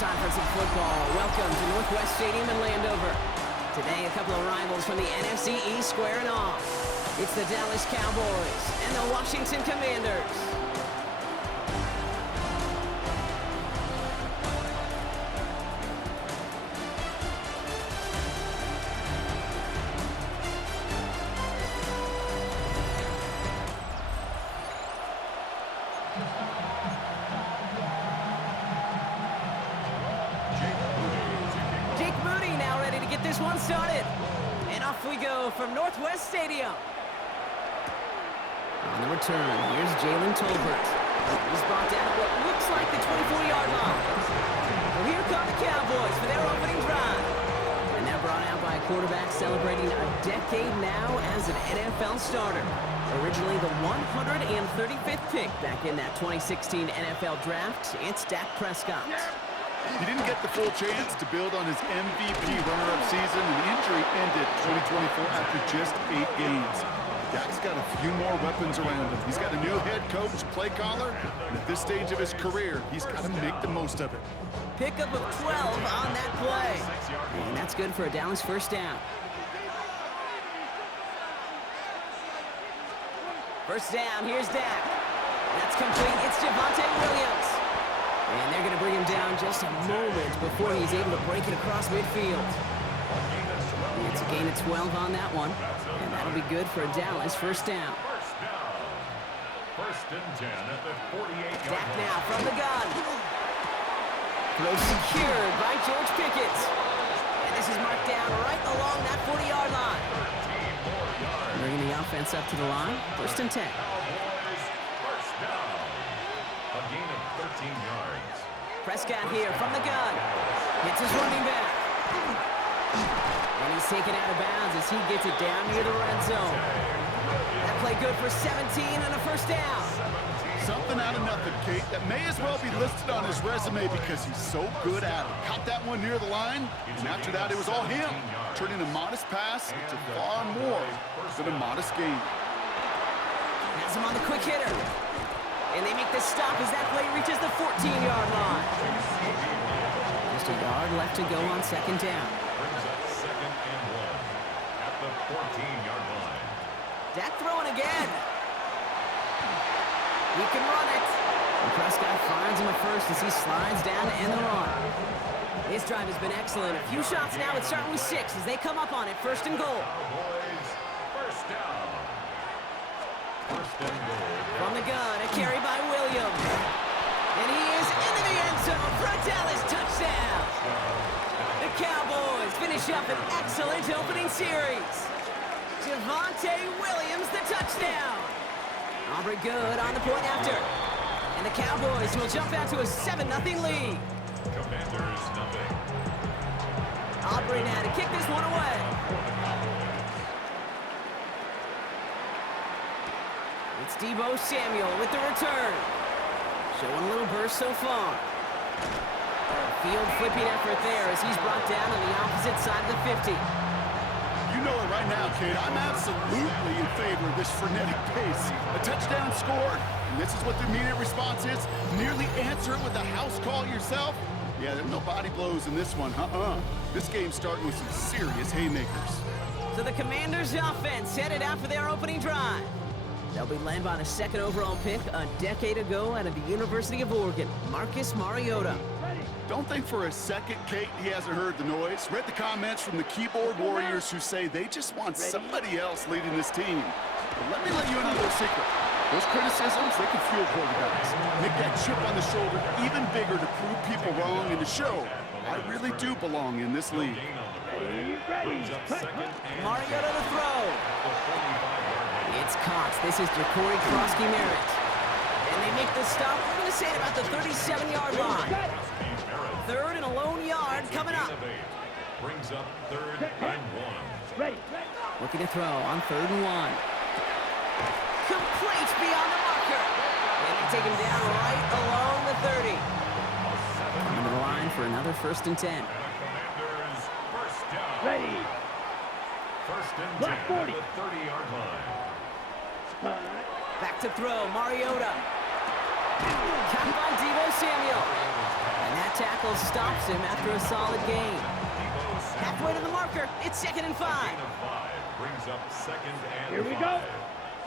time for some football. Welcome to Northwest Stadium in Landover. Today, a couple of rivals from the NFC East squaring off. It's the Dallas Cowboys and the Washington Commanders. This one started, and off we go from Northwest Stadium. On the return, here's Jalen Tolbert. He's brought down at what looks like the 24-yard line. Well, here come the Cowboys for their opening drive. And they're brought out by a quarterback celebrating a decade now as an NFL starter. Originally the 135th pick back in that 2016 NFL Draft, it's Dak Prescott. He didn't get the full chance to build on his MVP runner-up season, and the injury ended 2024 after just 8 games. Dak's got a few more weapons around him. He's got a new head coach, play caller, and at this stage of his career, he's got to make the most of it. Pickup of 12 on that play. And that's good for a Dallas first down. First down, here's Dak. That's complete. It's Javonte Williams. And they're going to bring him down just a moment before he's able to break it across midfield. It's a gain of 12 on that one. And that'll be good for a Dallas first down. First and 10 at the 48-yard line. Dak now from the gun. Throw secured by George Pickett. And this is marked down right along that 40-yard line. Bringing the offense up to the line. First and 10. First down. A gain of 13 yards. Prescott here from the gun. Hits his running back. And he's taken out of bounds as he gets it down near the red zone. That play good for 17 and a first down. Something out of nothing, Kate, that may as well be listed on his resume because he's so good at it. Caught that one near the line, and after that, it was all him. Turning a modest pass into far more than a modest gain. Has him on the quick hitter. And they make the stop as that play reaches the 14-yard line. Just a yard left to go on second down. Brings up second and 1 at the 14-yard line. Dak throwing again. He can run it. And Prescott finds him at first as he slides down to end the run. His drive has been excellent. A few shots now. It's starting with 6 as they come up on it. First and goal. Cowboys, first down. First and goal. From the gun, a carry by Williams. And he is into the end zone for a Dallas touchdown. The Cowboys finish up an excellent opening series. Javonte Williams, the touchdown. Aubrey good on the point after. And the Cowboys will jump out to a 7-0 lead. Commanders nothing. Aubrey now to kick this one away. It's Deebo Samuel with the return. Showing a little burst so far. Field flipping effort there as he's brought down on the opposite side of the 50. You know it right now, Kate. I'm absolutely in favor of this frenetic pace. A touchdown scored, and this is what the immediate response is. Nearly answer it with a house call yourself. Yeah, there's no body blows in this one. This game's starting with some serious haymakers. So the Commanders' offense headed out for their opening drive. They'll be led by the second overall pick a decade ago out of the University of Oregon, Marcus Mariota. Don't think for a second, Kate, he hasn't heard the noise. Read the comments from the keyboard warriors who say they just want somebody else leading this team. But let me let you in on a little secret. Those criticisms, they can fuel quarterbacks. Make that chip on the shoulder even bigger to prove people wrong and to show I really do belong in this league. Mariota to throw. It's caught. This is Ja'Cory Krosky-Merritt. And they make the stop, we're going to say at about the 37-yard line. Third and a lone yard coming up. Brings up third and 1. Looking to throw on third and 1. Complete beyond the marker. And they take him down right along the 30. Coming to the line for another first and 10. Commanders first down. First and 10 at the 30-yard line. Back to throw, Mariota. Caught by Deebo Samuel. And that tackle tackle stops him after a solid gain. Halfway to the marker. It's 2nd and 5. Brings up 2nd and 5. Here we go.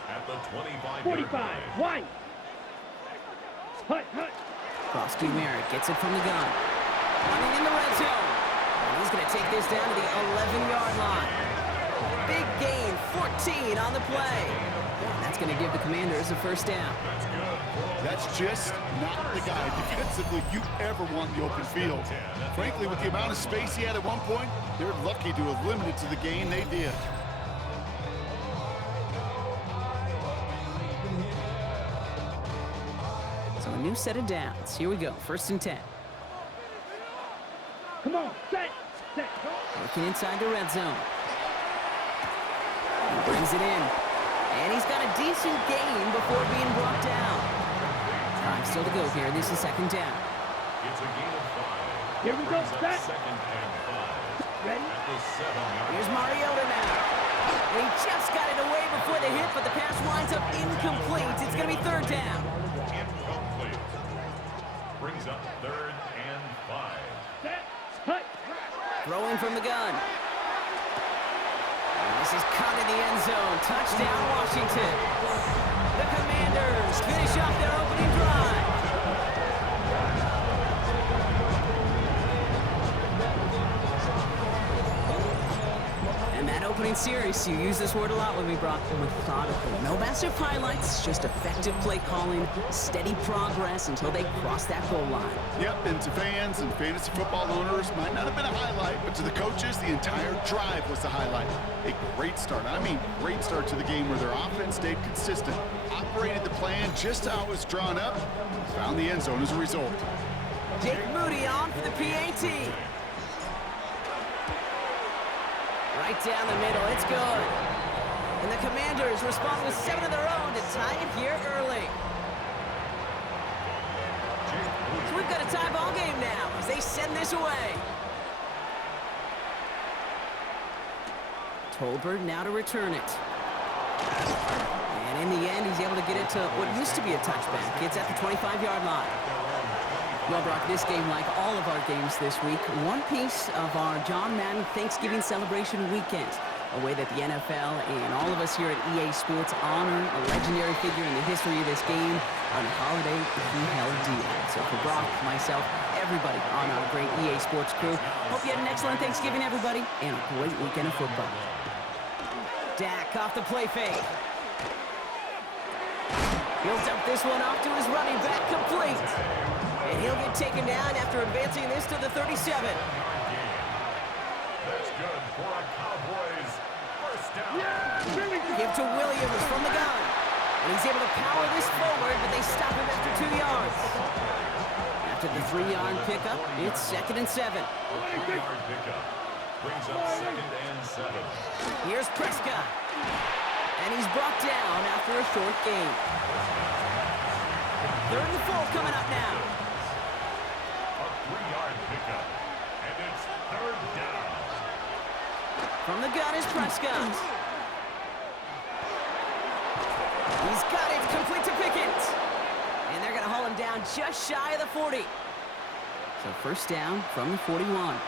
At the 25. 45. One. Hut. Cross to Merritt. Gets it from the gun. Running in the red zone. And he's going to take this down to the 11-yard line. Big gain. 14 on the play. And that's going to give the Commanders a first down. That's just not the guy defensively you ever want in the open field. Frankly, with the amount of space he had at one point, they're lucky to have limited to the gain they did. So a new set of downs. Here we go. 1st and 10. Come on, set. Working inside the red zone. He brings it in. And he's got a decent gain before being brought down. Time still to go here. This is 2nd down. It's a gain of 5. Here we go, set. 2nd and 5. Ready? At the 7-yard Here's Mariota now. And he just got it away before the hit, but the pass winds up incomplete. It's going to be 3rd down. Incomplete. Brings up 3rd and 5. Set. Hut. Throwing from the gun. And this is caught in the end zone. Touchdown, Washington. The Commanders finish off their opening drive. And that opening series, you use this word a lot when we brought methodical. No massive highlights, just effective play calling, steady progress until they cross that goal line. Yep, and to fans and fantasy football owners, might not have been a highlight, but to the coaches, the entire drive was the highlight. A great start. I mean, great start to the game where their offense stayed consistent, operated the plan just how it was drawn up, and found the end zone as a result. Jake Moody on for the PAT. Right down the middle, it's good. And the Commanders respond with 7 of their own to tie it here early. So we've got a tie ball game now as they send this away. Tolbert now to return it. And in the end, he's able to get it to what used to be a touchback. It's at the 25-yard line. Well, Brock, this game, like all of our games this week, one piece of our John Madden Thanksgiving celebration weekend. A way that the NFL and all of us here at EA Sports honor a legendary figure in the history of this game on a holiday he held dear. So for Brock, myself, everybody on our great EA Sports crew, hope you had an excellent Thanksgiving, everybody, and a great weekend of football. Dak off the play fake. He'll dump this one off to his running back, complete. And he'll get taken down after advancing this to the 37. That's good for a Cowboys first down. Give to Williams from the gun. And he's able to power this forward, but they stop him after 2 yards. After the 3-yard pickup, it's 2nd and 7. 3-yard pickup brings up 2nd and 7. Here's Prescott. And he's brought down after a short gain. 3rd and 4 coming up now. A 3-yard pickup, and it's 3rd down. From the gun is Prescott. He's got it, complete to Pickett. And they're going to haul him down just shy of the 40. So first down from the 41.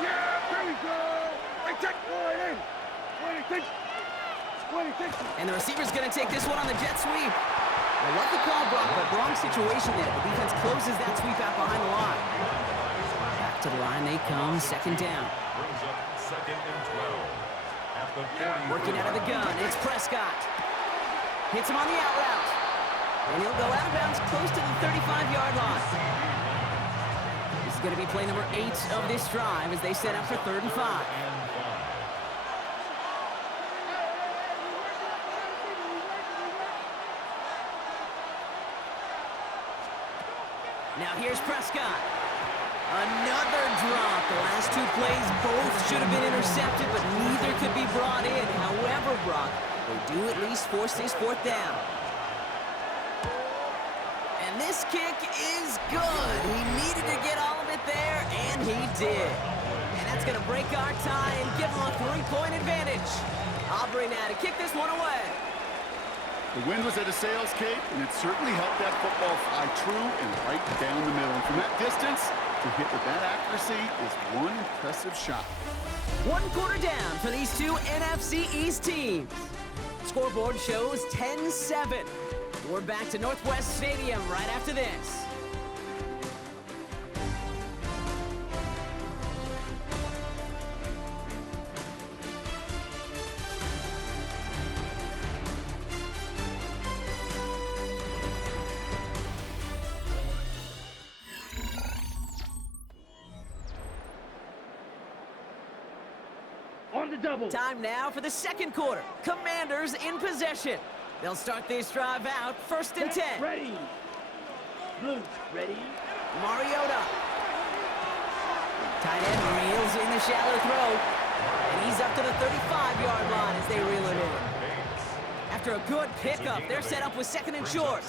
Yeah, there we go. I check for it in. 26. And the receiver's going to take this one on the jet sweep. I love the call, Brock, but wrong situation there. The defense closes that sweep out behind the line. Back to the line they come, 2nd down. Brings up 2nd and 12. At the 40. Working out of the gun, it's Prescott. Hits him on the out route. And he'll go out of bounds close to the 35-yard line. This is going to be play number 8 of this drive as they set up for 3rd and 5. Now here's Prescott. Another drop. The last 2 plays both should have been intercepted, but neither could be brought in. However, Brock, they do at least force this 4th down. And this kick is good. He needed to get all of it there, and he did. And that's going to break our tie and give them a 3-point advantage. Aubrey now to kick this one away. The wind was at a sail's cape, and it certainly helped that football fly true and right down the middle. And from that distance, to hit with that accuracy is one impressive shot. One quarter down for these two NFC East teams. Scoreboard shows 10-7. We're back to Northwest Stadium right after this. On the double. Time now for the second quarter. Commanders in possession. They'll start this drive out, 1st and 10. Ready. Blue, ready. Mariota. Tight end reels in the shallow throw. And he's up to the 35-yard line as they reel it in. After a good pickup, they're set up with 2nd and short.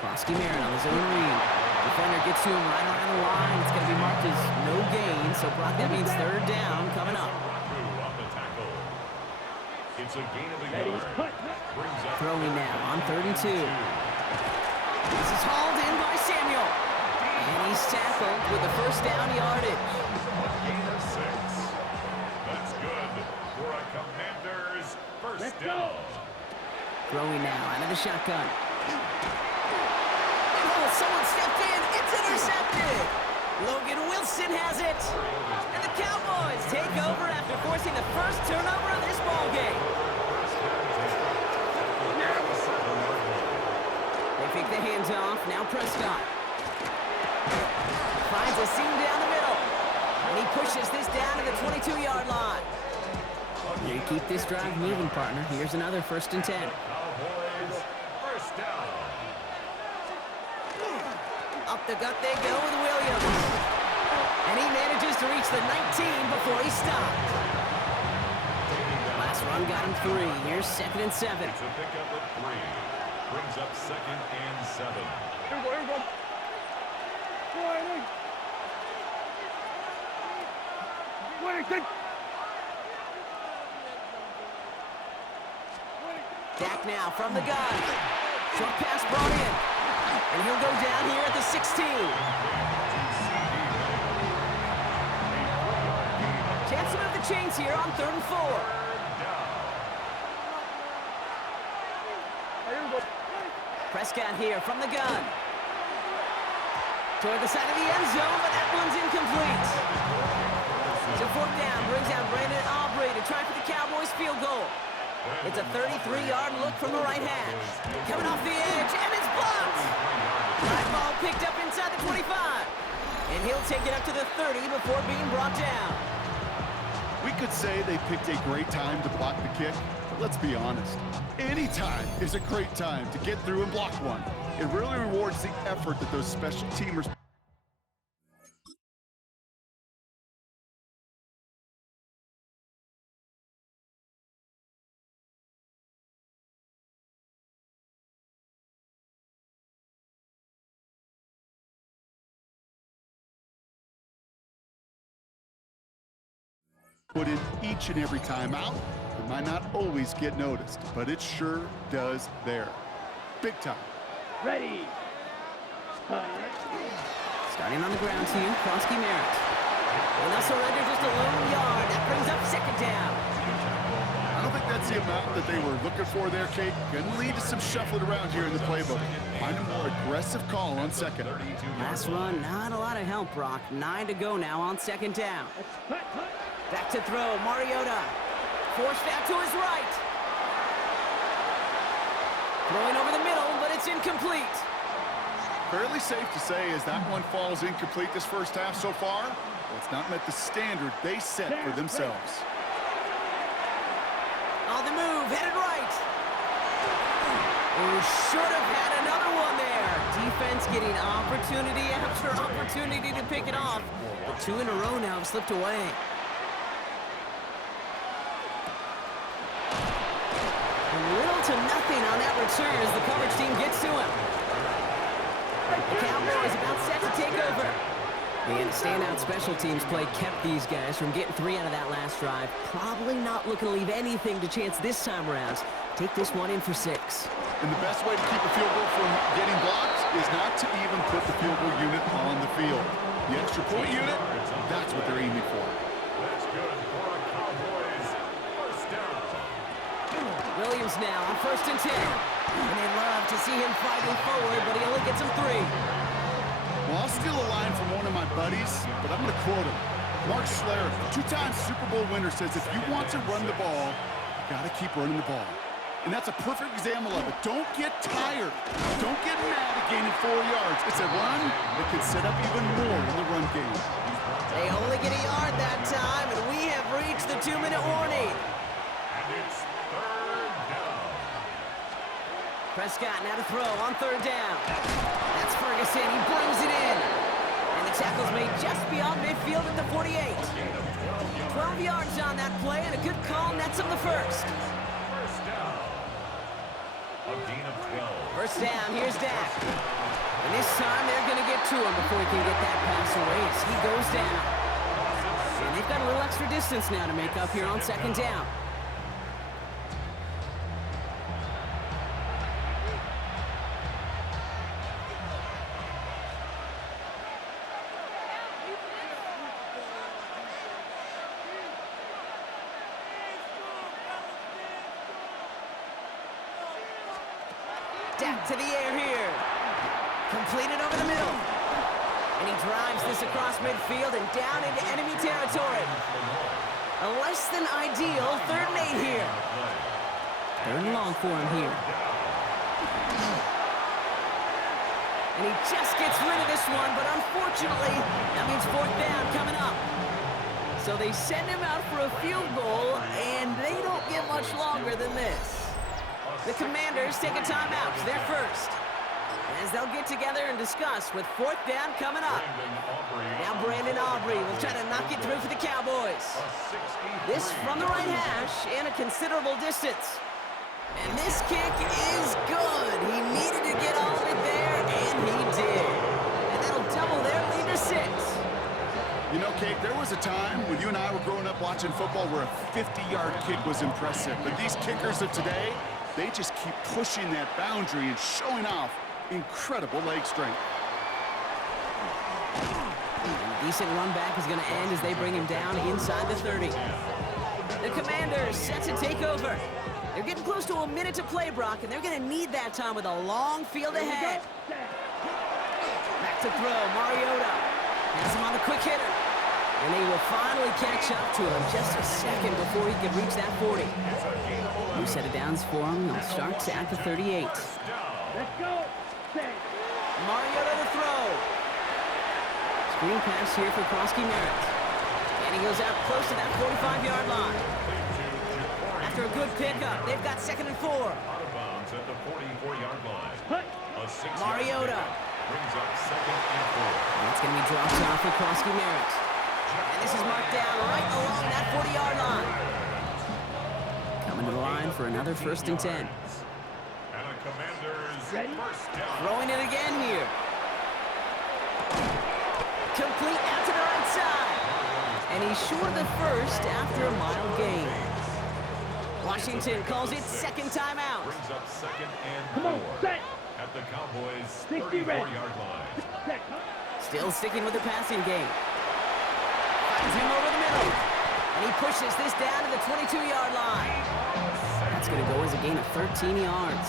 Krosky Merritt on his own read. Defender gets to him right around the line. It's going to be marked as no gain, so Brock, that means 3rd down coming up. It's a gain of a yard. Throwing now on 3rd and 2. This is hauled in by Samuel. And he's tackled with the 1st down yardage. Gain of 6. That's good for a Commander's 1st down. Throwing now out of the shotgun. Oh, someone stepped in. It's intercepted. Logan Wilson has it. And the Cowboys take over after forcing the 1st turnover of this ballgame. They pick the hands off. Now Prescott. Finds a seam down the middle. And he pushes this down to the 22-yard line. They keep this drive moving, partner. Here's another 1st and 10. Cowboys 1st down. Up the gut they go with Williams. And he manages to reach the 19 before he stopped. Last run got him 3. Here's 2nd and 7. It's a pickup of 3. Brings up 2nd and 7. Here we go. Go ahead. Wellington. Dak now from the gun. Short pass brought in. And he'll go down here at the 16. Chance to move the chains here on 3rd and 4. Prescott here from the gun. Toward the side of the end zone, but that one's incomplete. So 4th down brings out Brandon Aubrey to try for the Cowboys field goal. It's a 33-yard look from the right hash. Coming off the edge, and it's blocked. High ball picked up inside the 25. And he'll take it up to the 30 before being brought down. We could say they picked a great time to block the kick, but let's be honest. Any time is a great time to get through and block one. It really rewards the effort that those special teamers put in each and every time out. It might not always get noticed, but it sure does there. Big time. Ready. Starting on the ground to you, Krosky Merritt. And they'll surrender just a lone yard. That brings up 2nd down. I don't think that's the amount that they were looking for there, Kate. Going to lead to some shuffling around here in the playbook. Find a more aggressive call on 2nd. Last run, not a lot of help, Brock. 9 to go now on 2nd down. Back to throw, Mariota. Forced out to his right. Throwing over the middle, but it's incomplete. Fairly safe to say as that one falls incomplete this first half so far, it's not met the standard they set for themselves. On the move, headed right. Oh, should have had another one there. Defense getting opportunity after opportunity to pick it off. But 2 in a row now have slipped away. Little to nothing on that return as the coverage team gets to him. The Cowboys about set to take over. And standout special teams play kept these guys from getting 3 out of that last drive. Probably not looking to leave anything to chance this time around. take this one in for 6. And the best way to keep a field goal from getting blocked is not to even put the field goal unit on the field. The extra point unit, that's what they're aiming for. That's good for a Cowboys first down. Williams now on 1st and 10. And they love to see him fighting forward, but he only gets him 3. Well, I'll steal a line from one of my buddies, but I'm going to quote him. Mark Schler, 2-time Super Bowl winner, says if you want to run the ball, you got to keep running the ball. And that's a perfect example of it. Don't get tired. Don't get mad at gaining 4 yards. It's a run that can set up even more in the run game. They only get a yard that time, and we have reached the 2-minute warning. And it's 3rd down. Prescott now to throw on 3rd down. That's Ferguson. He brings it in. And the tackle's made just beyond midfield at the 48. 12 yards on that play, and a good call nets him the first. First down. A gain of 12. First down, here's Dak. And this time they're going to get to him before he can get that pass away as he goes down. And they've got a little extra distance now to make up here on 2nd down. Dak to the air here. Completed over the middle. And he drives this across midfield and down into enemy territory. A less than ideal 3rd and 8 here. 3rd and long for him here. And he just gets rid of this one, but unfortunately, that means 4th down coming up. So they send him out for a field goal, and they don't get much longer than this. The Commanders take a timeout. They're first. As they'll get together and discuss with 4th down coming up. Now Brandon Aubrey will try to knock it through for the Cowboys. This from the right hash and a considerable distance. And this kick is good. He needed to get all of it there, and he did. And that'll double their lead to 6. You know, Kate, there was a time when you and I were growing up watching football where a 50-yard kick was impressive. But these kickers of today, they just keep pushing that boundary and showing off incredible leg strength. A decent run back is going to end as they bring him down inside the 30. The Commanders set to take over. They're getting close to a minute to play, Brock, and they're going to need that time with a long field ahead. Back to throw, Mariota. Has him on the quick hitter. And they will finally catch up to him just a second before he can reach that 40. New set of downs for him. They'll start at the 38. Let's go. Mariota to throw. Screen pass here for Krosky Merritt. And he goes out close to that 45-yard line. After a good pickup, they've got 2nd and 4. Out of bounds at the 44-yard line. A 6-yard Mariota. brings up 2nd and 4. And it's going to be dropped off for Krosky Merritt. And this is marked down right along that 40-yard line. Coming to the line for another 1st and 10. And a Commanders first down. Throwing it again here. Complete out to the right side. And he's short of the first after a mild gain. Washington calls it 2nd timeout. Brings up 2nd and 4. Come on, set. At the Cowboys' 60 ready. 34-yard line. Set. Still sticking with the passing game. Finds him over the middle. And he pushes this down to the 22-yard line. That's going to go as a gain of 13 yards.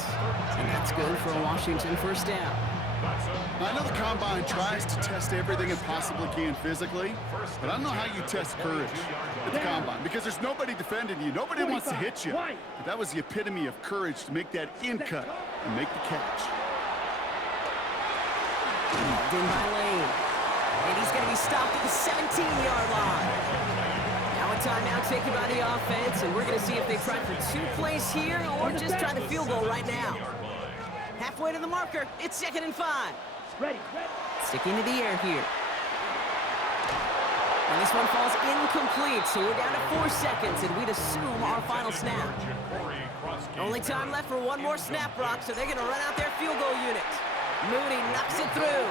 And that's good for a Washington first down. I know the Combine tries to test everything it possibly can physically, but I don't know how you test courage at the Combine because there's nobody defending you. Nobody wants to hit you. But that was the epitome of courage to make that in cut and make the catch. In by Lane. And he's going to be stopped at the 17-yard line. Now a timeout taken by the offense, and we're going to see if they try for 2 plays here or just try the field goal right now. Halfway to the marker, it's 2nd and 5. Ready. Sticking to the air here. And this one falls incomplete, so we're down to 4 seconds, and we'd assume our final snap. Only time left for one more snap, Brock, so they're going to run out their field goal unit. Mooney knocks it through.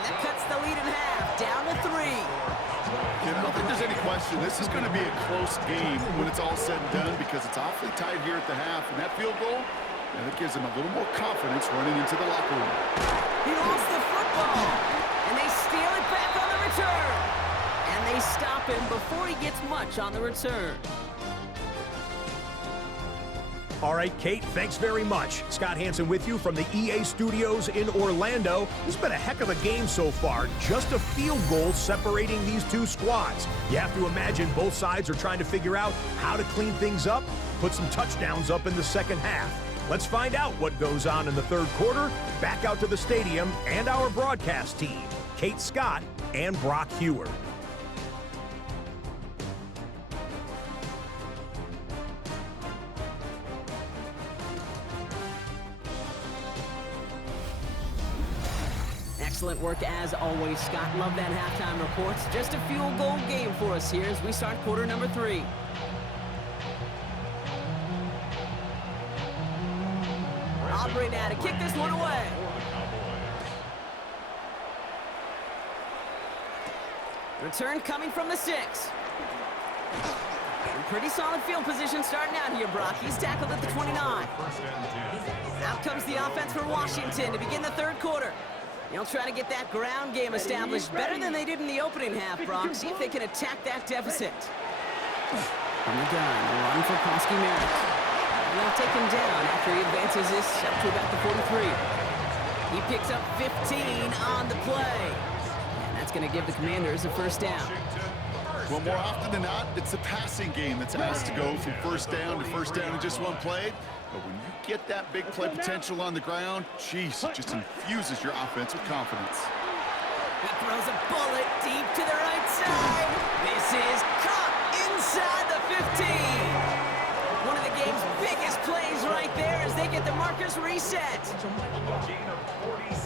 And that cuts the lead in half, down to 3. I don't think there's any question. This is going to be a close game when it's all said and done because it's awfully tight here at the half. And that field goal, that gives them a little more confidence running into the locker room. He lost the football, and they steal it back on the return. And they stop him before he gets much on the return. All right, Kate, thanks very much. Scott Hansen with you from the EA Studios in Orlando. It's been a heck of a game so far. Just a field goal separating these two squads. You have to imagine both sides are trying to figure out how to clean things up, put some touchdowns up in the second half. Let's find out what goes on in the third quarter. Back out to the stadium and our broadcast team, Kate Scott and Brock Hewer. Excellent work as always, Scott. Love that halftime reports. Just a field goal game for us here as we start quarter number 3. Aubrey now to kick this one away. Return coming from the 6. Pretty solid field position starting out here, Brock. He's tackled at the 29. Out comes the offense for Washington to begin the third quarter. They'll try to get that ground game established better than they did in the opening half, Brock. See if they can attack that deficit. From the gun, a run for Koski Merrick. They'll take him down after he advances this up to about the 43. He picks up 15 on the play. And that's going to give the Commanders a first down. Well, more often than not, it's the passing game that's asked to go from first down in just one play. But when you get that big play potential on the ground, geez, it just infuses your offense with confidence. He throws a bullet deep to the right side. This is caught inside the 15. One of the game's biggest plays right there as they get the markers reset.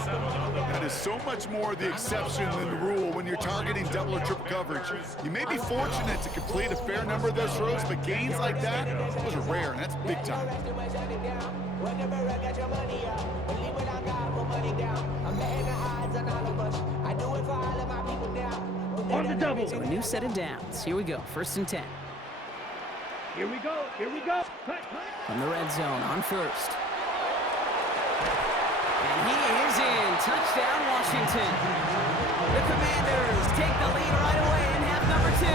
That is so much more the exception than the rule when you're targeting double or triple coverage. You may be fortunate to complete a fair number of those throws, but gains like that, those are rare, and that's big time. On the double. So a new set of downs. Here we go, 1st and 10. Here we go. Here we go. From the red zone on first. And he is in. Touchdown, Washington. The Commanders take the lead right away in half number 2.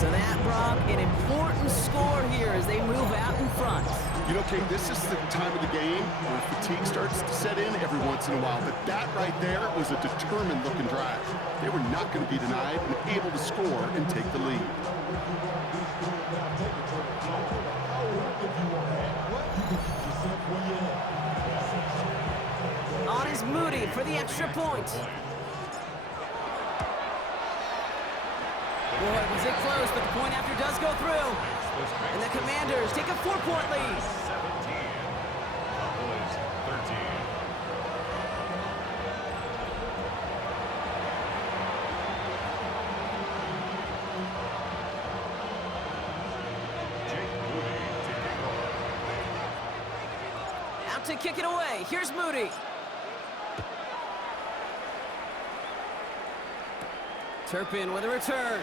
So that, Brock, an important score here as they move out in front. You know, Kate, this is the time of the game where fatigue starts to set in every once in a while. But that right there was a determined-looking drive. They were not going to be denied and able to score and take the lead. On is Moody for the extra point. Boy, was it close, but the point after does go through. And the Commanders take a 4-point lead. 17. Cowboys 13. Out to kick it away. Here's Moody. Turpin with a return.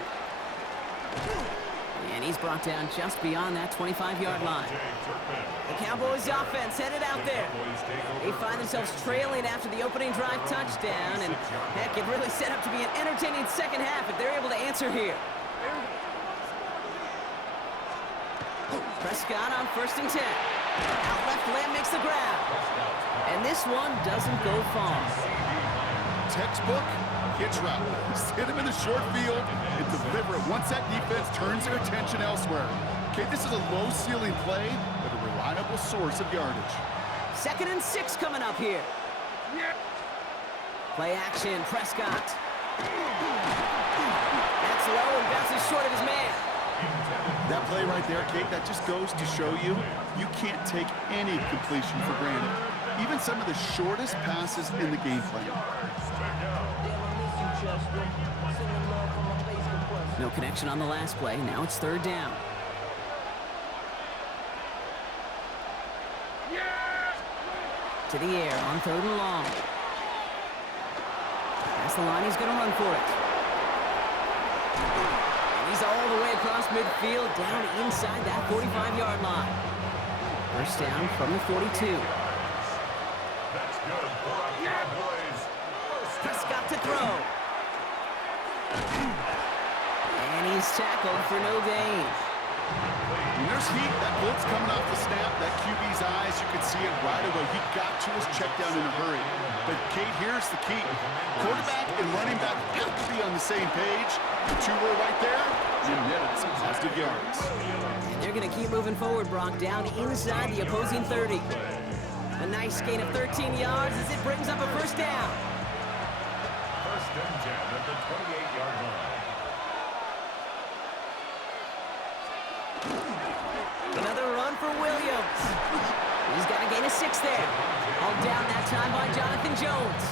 And he's brought down just beyond that 25-yard line. The Cowboys offense headed out there. They find themselves trailing after the opening drive touchdown, and heck, it really set up to be an entertaining second half if they're able to answer here. Prescott on 1st and 10. Out left, Lamb makes the grab. And this one doesn't go far. Textbook hitch route. Just hit him in the short field and deliver it once that defense turns their attention elsewhere. Okay, this is a low-ceiling play, but a reliable source of yardage. 2nd and 6 coming up here. Play action, Prescott. That's low and bounces short of his man. That play right there, Kate, that just goes to show you can't take any completion for granted. Even some of the shortest passes in the game plan. No connection on the last play. Now it's 3rd down. To the air on 3rd and long. the line. He's going to run for it. And he's all the way across midfield, down inside that 45-yard line. First down from the 42. That's good for our Cowboys. Prescott to throw. And he's tackled for no gain. When there's heat, that blitz coming off the snap, that QB's eyes, you can see it right away. He got to his check down in a hurry. But, Kate, here's the key. Quarterback and running back have to be on the same page. The two were right there. You netted some positive yards. And they're going to keep moving forward, Brock, down inside the opposing 30. A nice gain of 13 yards as it brings up a first down. First and 10 at the 28-yard line. Another run for Williams. He's got a gain of 6 there. All down that time by Jonathan Jones.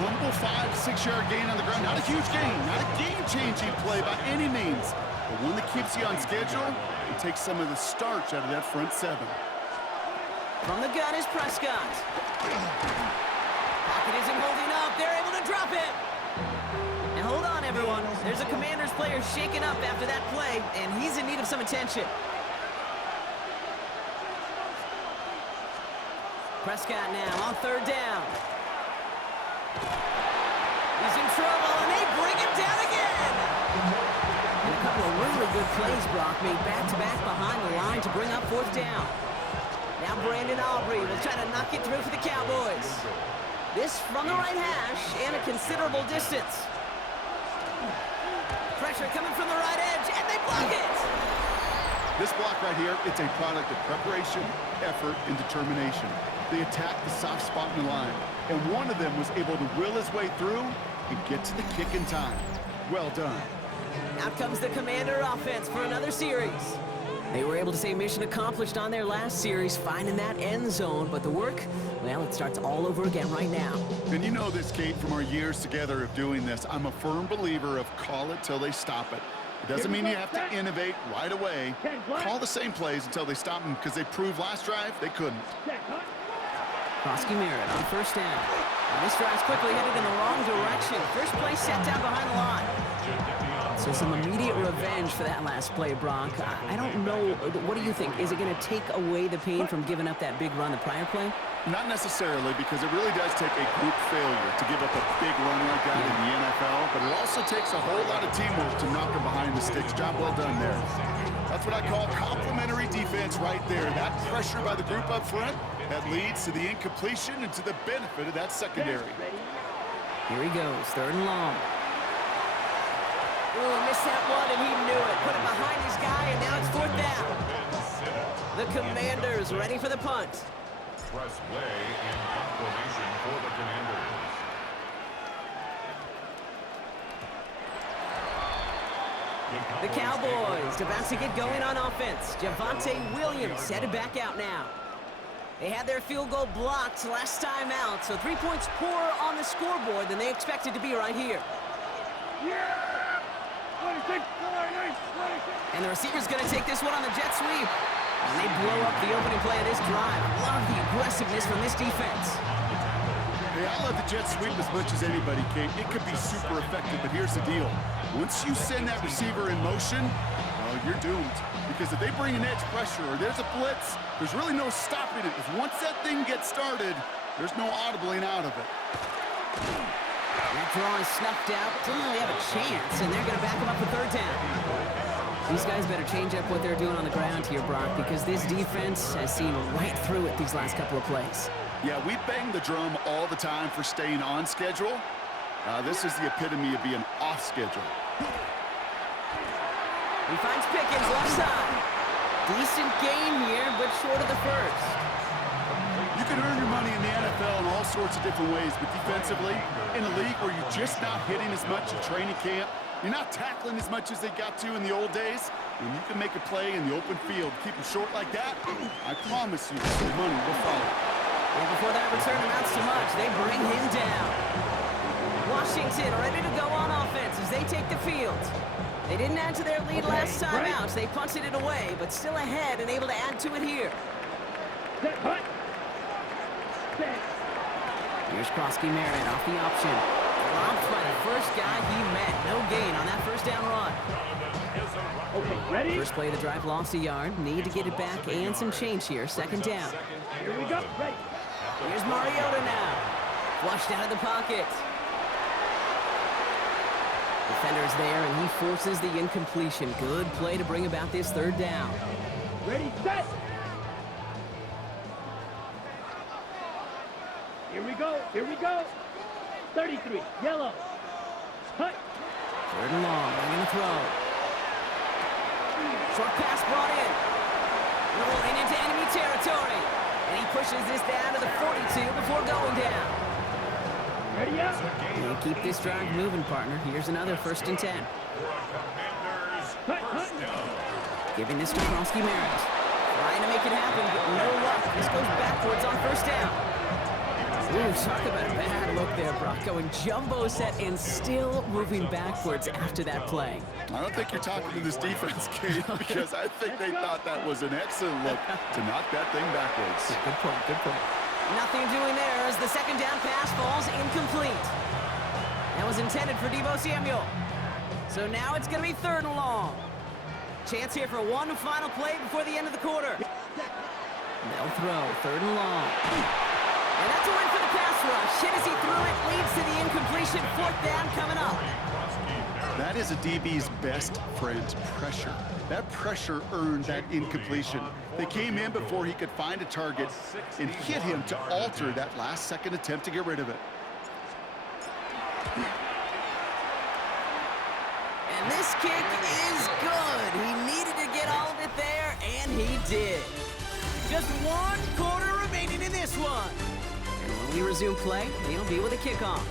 Humble 5 to 6 yard gain on the ground. Not a huge gain, not a game-changing play by any means, but one that keeps you on schedule and takes some of the starch out of that front seven. From the gun is Prescott. Pocket isn't holding up. They're able to drop it. Now hold on, everyone. There's a Commanders player shaken up after that play, and he's in need of some attention. Prescott now on third down. He's in trouble, and they bring him down again. And a couple of really good plays, Brock, made back-to-back behind the line to bring up fourth down. Now Brandon Aubrey will try to knock it through for the Cowboys. This from the right hash and a considerable distance. Pressure coming from the right edge, and they block it. This block right here, it's a product of preparation, effort, and determination. They attacked the soft spot in the line, and one of them was able to will his way through and get to the kick in time. Well done. Out comes the Commander offense for another series. They were able to say mission accomplished on their last series, finding that end zone, but the work, well, it starts all over again right now. And you know this, Kate, from our years together of doing this. I'm a firm believer of call it till they stop it. It doesn't mean you have to innovate right away. Call the same plays until they stop them, because they proved last drive they couldn't. Krosky Merritt on first down. And this drive's quickly headed in the wrong direction. First play set down behind the line. So some immediate revenge for that last play, Brock. I don't know. What do you think? Is it going to take away the pain from giving up that big run the prior play? Not necessarily, because it really does take a group failure to give up a big run like that in the NFL, but it also takes a whole lot of teamwork to knock them behind the sticks. Job well done there. That's what I call complementary defense right there. That pressure by the group up front, that leads to the incompletion and to the benefit of that secondary. Here he goes, third and long. Ooh, missed that one, and he knew it. Put it behind his guy, and now it's fourth down. The Commanders ready for the punt. Press play in confirmation for the Commanders. The Cowboys about to get going on offense. Javonte Williams headed back out now. They had their field goal blocked last time out, so 3 points poorer on the scoreboard than they expected to be right here. Yeah! 26, 26. And the receiver's going to take this one on the jet sweep. And they blow up the opening play of this drive. Love the aggressiveness from this defense. Hey, I love the jet sweep as much as anybody, Kate. It could be super effective, but here's the deal. Once you send that receiver in motion, well, you're doomed. Because if they bring an edge pressure or there's a blitz, there's really no stopping it. Because once that thing gets started, there's no audibling out of it. That draw is snuffed out. Didn't really have a chance, and they're going to back him up for third down. These guys better change up what they're doing on the ground here, Brock, because this defense has seen right through it these last couple of plays. Yeah, we bang the drum all the time for staying on schedule. This is the epitome of being off schedule. He finds Pickens left side. Decent game here, but short of the first. You can earn your money in the NFL in all sorts of different ways, but defensively, in a league where you're just not hitting as much in training camp, you're not tackling as much as they got to in the old days, when you can make a play in the open field, keep them short like that, I promise you, the money will follow. And before that return amounts to much, they bring him down. Washington ready to go on offense as they take the field. They didn't add to their lead last time out. They punted it away, but still ahead and able to add to it here. Here's Krosky Merritt off the option. Dropped by the first guy he met. No gain on that first down run. Okay, ready? First play of the drive lost a yard. Need to get it back and some change here. Second down. Here we go. Ready. Here's Mariota now. Flushed out of the pocket. Defender's there, and he forces the incompletion. Good play to bring about this third down. Ready, set. Here we go. Here we go. 33, yellow. Cut. Third and long. They're going to throw. Short pass brought in. Rolling into enemy territory. And he pushes this down to the 42 before going down. Ready up. And keep this drive moving, partner. Here's another 1st and 10. Cut, cut. Giving this to Kronsky Merritt. Trying to make it happen, but no luck. This goes backwards on 1st down. Ooh, talk about a bad look there, Brock. Going jumbo set and still moving backwards after that play. I don't think you're talking to this defense, Kate, because I think they thought that was an excellent look to knock that thing backwards. Good point, good point. Nothing doing there as the second down pass falls incomplete. That was intended for Deebo Samuel. So now it's going to be 3rd and long. Chance here for one final play before the end of the quarter. They'll throw, 3rd and long. And that's a win for the pass rush. Hit as he threw it, leads to the incompletion. 4th down coming up. That is a DB's best friend, pressure. That pressure earned that incompletion. They came in before he could find a target and hit him to alter that last-second attempt to get rid of it. And this kick is good. He needed to get all of it there, and he did. Just 1 quarter remaining in this one. And when we resume play, he'll be with a kickoff.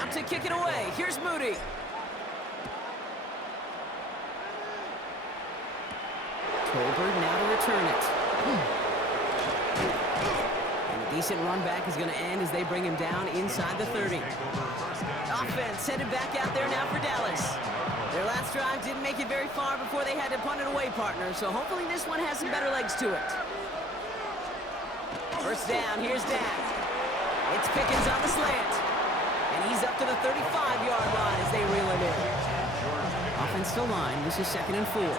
Out to kick it away. Here's Moody. Tolbert now to return it. And a decent run back is going to end as they bring him down inside the 30. Offense headed back out there now for Dallas. Their last drive didn't make it very far before they had to punt it away, partner. So hopefully this one has some better legs to it. First down. Here's Dak. It's Pickens on the slant. And he's up to the 35-yard line as they reel him in. Offense still line. This is 2nd and 4. Brings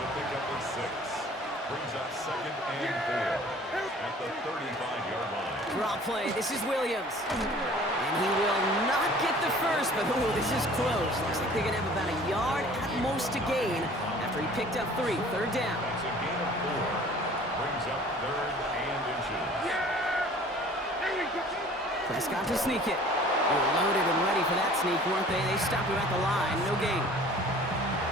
up 2nd and 4 at the 35-yard line. Drop play. This is Williams. And he will not get the first, but ooh, this is close. Looks like they're going to have about a yard at most to gain after he picked up 3. 3rd down. That's a gain of 4. Brings up 3rd and inches. Prescott to sneak it. They were loaded and ready for that sneak, weren't they? They stopped him at the line. No gain.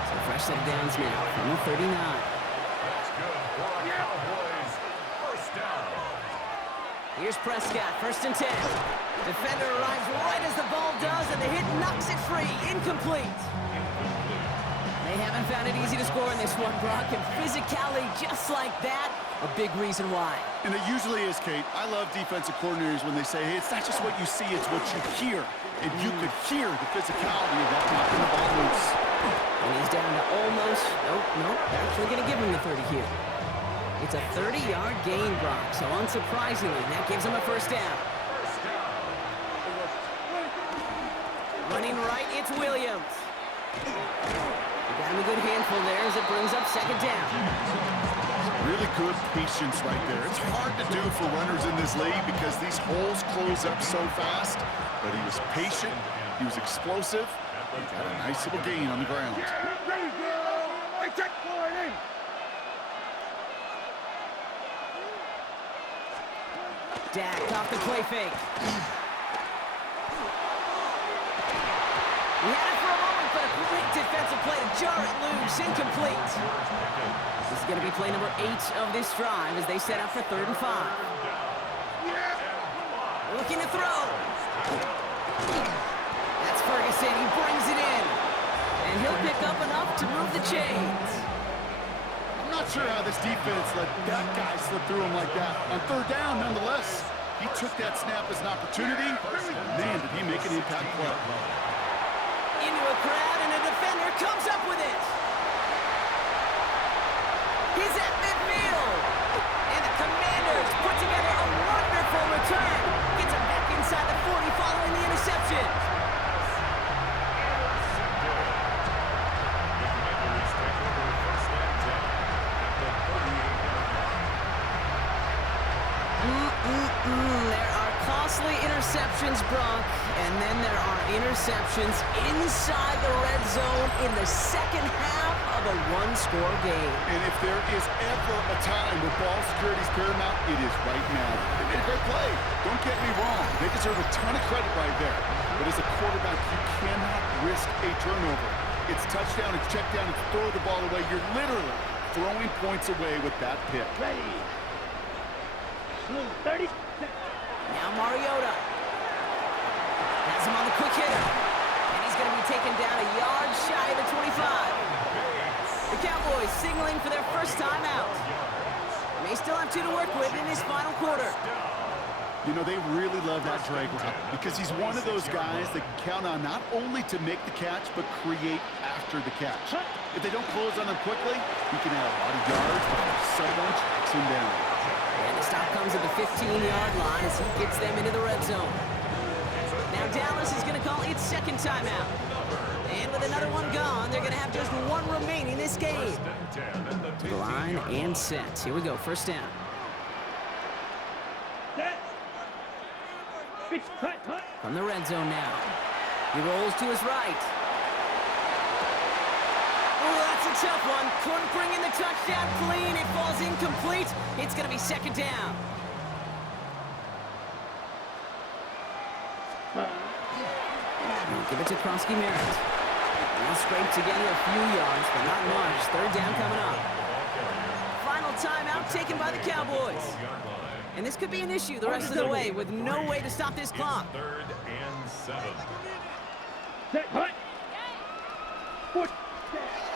So fresh set of downs now from the 39. That's good for our Cowboys. First down. Here's Prescott, 1st and 10. Defender arrives right as the ball does, and the hit knocks it free. Incomplete. They haven't found it easy to score in this one, Brock, and physicality just like that, a big reason why. And it usually is, Kate. I love defensive coordinators when they say, hey, it's not just what you see, it's what you hear. And you could hear the physicality of that knocking the ball loose. And he's down to almost, nope, they're actually going to give him the 30 here. It's a 30-yard gain, Brock, so unsurprisingly, that gives him a first down. Running right, it's Williams. Got him a good handful there as it brings up 2nd down. Really good patience right there. It's hard to do for runners in this league because these holes close up so fast. But he was patient, he was explosive, he got a nice little gain on the ground. Ready, go. Hey, check for it in. Dak off the play fake. He had it for a moment, but a great defensive play to jar it loose. Incomplete. This is going to be play number 8 of this drive as they set up for 3rd and 5. Looking to throw. That's Ferguson. He brings it in. And he'll pick up enough to move the chains. I'm not Not sure how this defense let that guy slip through him like that. On third down, nonetheless, he took that snap as an opportunity. Man, did he make an impact play. Into a crowd, and a defender comes up with it. He's at midfield. And the Commanders put together a wonderful return. Gets him back inside the 40 following the interception. There are costly interceptions, Brock, and then there are interceptions inside the red zone in the second half of a one-score game. And if there is ever a time where ball security is paramount, it is right now. They made a great play. Don't get me wrong. They deserve a ton of credit right there. But as a quarterback, you cannot risk a turnover. It's touchdown, it's check down, it's throw the ball away. You're literally throwing points away with that pick. Ready. 30. Now Mariota has him on the quick hitter. And he's going to be taken down a yard shy of the 25. The Cowboys signaling for their first time out. May still have 2 to work with in this final quarter. You know, they really love that drag route because he's one of those guys that can count on not only to make the catch, but create after the catch. If they don't close on him quickly, he can add a lot of yards before someone tracks him down. And the stop comes at the 15-yard line as he gets them into the red zone. Now Dallas is going to call its second timeout. And with another one gone, they're going to have just one remaining this game. To the line and set. Here we go, first down. From the red zone now. He rolls to his right. Oh, that's a tough one. Couldn't bring in the touchdown clean. It falls incomplete. It's going to be second down. Give it to Krosky Merritt. They'll scrape together a few yards, but not much. Third down coming up. Final timeout taken by the Cowboys. And this could be an issue the rest of the way with no way to stop this clock. Third and 7.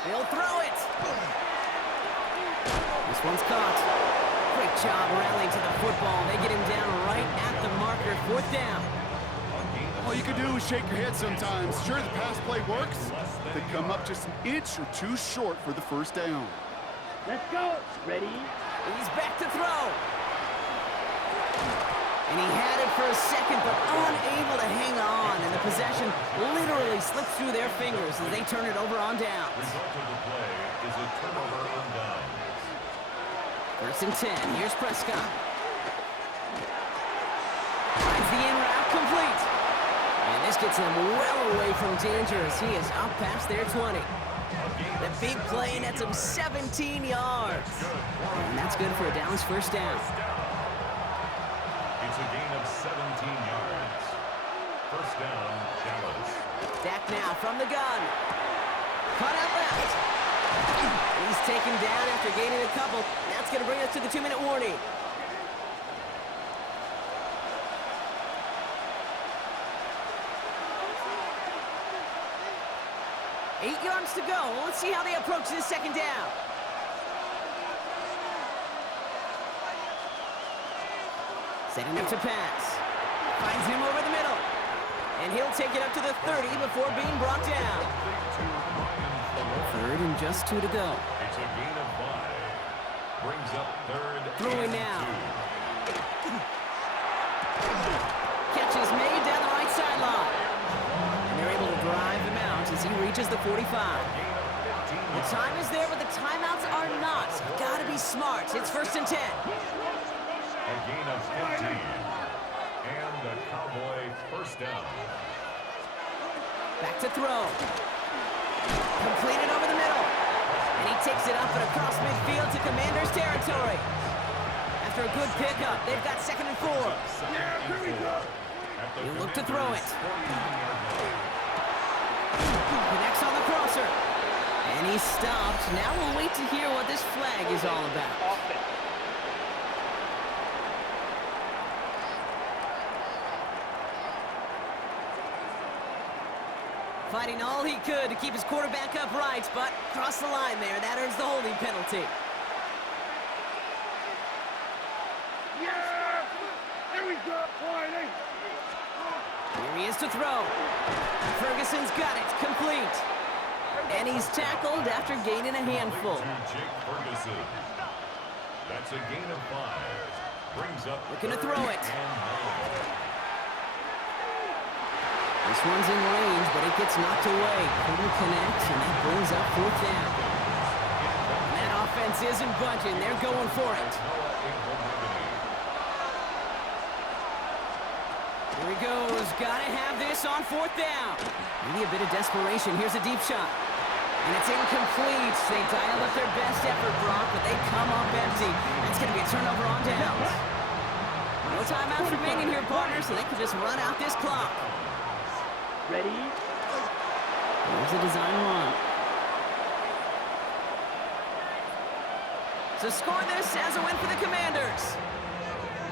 They'll throw it. This one's caught. Great job rallying to the football. They get him down right at the marker. Fourth down. All you can do is shake your head sometimes. Sure, the pass play works. They come up just an inch or two short for the first down. Let's go. Ready. He's back to throw. And he had it for a second, but unable to hang on. And the possession literally slips through their fingers as they turn it over on downs. Result of the play is a turnover on downs. First and 10. Here's Prescott. Finds the in route complete. And this gets them well away from danger as he is up past their 20. The big play nets him 17 yards. And that's good for a Dallas first down. It's a gain of 17 yards. First down, Dallas. Dak now from the gun. Cut out left. He's taken down after gaining a couple. That's going to bring us to the 2-minute warning. Eight yards to go. Let's see how they approach this second down. Setting up to pass. Finds him over the middle. And he'll take it up to the 30 before being brought down. Third and just 2 to go. It's a gain of 5. Brings up third. Throwing and now. 2. Catch is made down the right sideline. And they're able to drive him out as he reaches the 45. The time is there, but the timeouts are not. Gotta be smart. It's first and 10. A gain of 15. And the Cowboy first down. Back to throw. Completed over the middle. And he takes it up and across midfield to Commanders territory. After a good pickup, they've got second and 4. He'll look to throw it. Connects on the crosser. And he's stopped. Now we'll wait to hear what this flag is all about. Fighting all he could to keep his quarterback upright, but crossed the line there. That earns the holding penalty. Here he is to throw. Ferguson's got it, complete. And he's tackled after gaining a handful. Jake Ferguson. That's a gain of 5. Brings up Looking to throw it. and This one's in range, but it gets knocked away. Couldn't connect, and that brings up 4th down. And that offense isn't budging. They're going for it. Here he goes. Gotta have this on 4th down. Maybe a bit of desperation. Here's a deep shot. And it's incomplete. They dial up their best effort, Brock, but they come up empty. That's going to be a turnover on downs. No timeouts remaining here, partner, so they can just run out this clock. Ready? There's a design run. So score this as a win for the Commanders.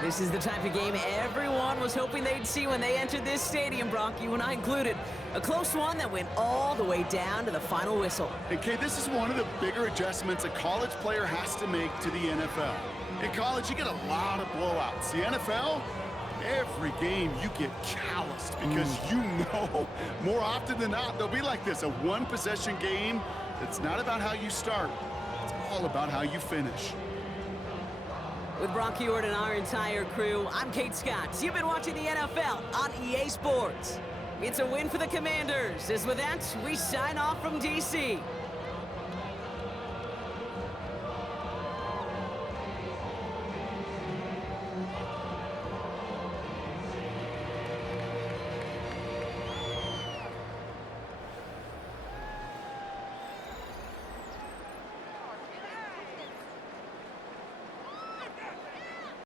This is the type of game everyone was hoping they'd see when they entered this stadium, Brock, you and I included. A close one that went all the way down to the final whistle. And Kay, this is one of the bigger adjustments a college player has to make to the NFL. In college, you get a lot of blowouts. The NFL, every game you get calloused because you know more often than not they'll be like this, a one-possession game. It's not about how you start. It's all about how you finish. With Brock Ewart and our entire crew, I'm Kate Scott. You've been watching the NFL on EA Sports. It's a win for the Commanders. As with that, we sign off from D.C.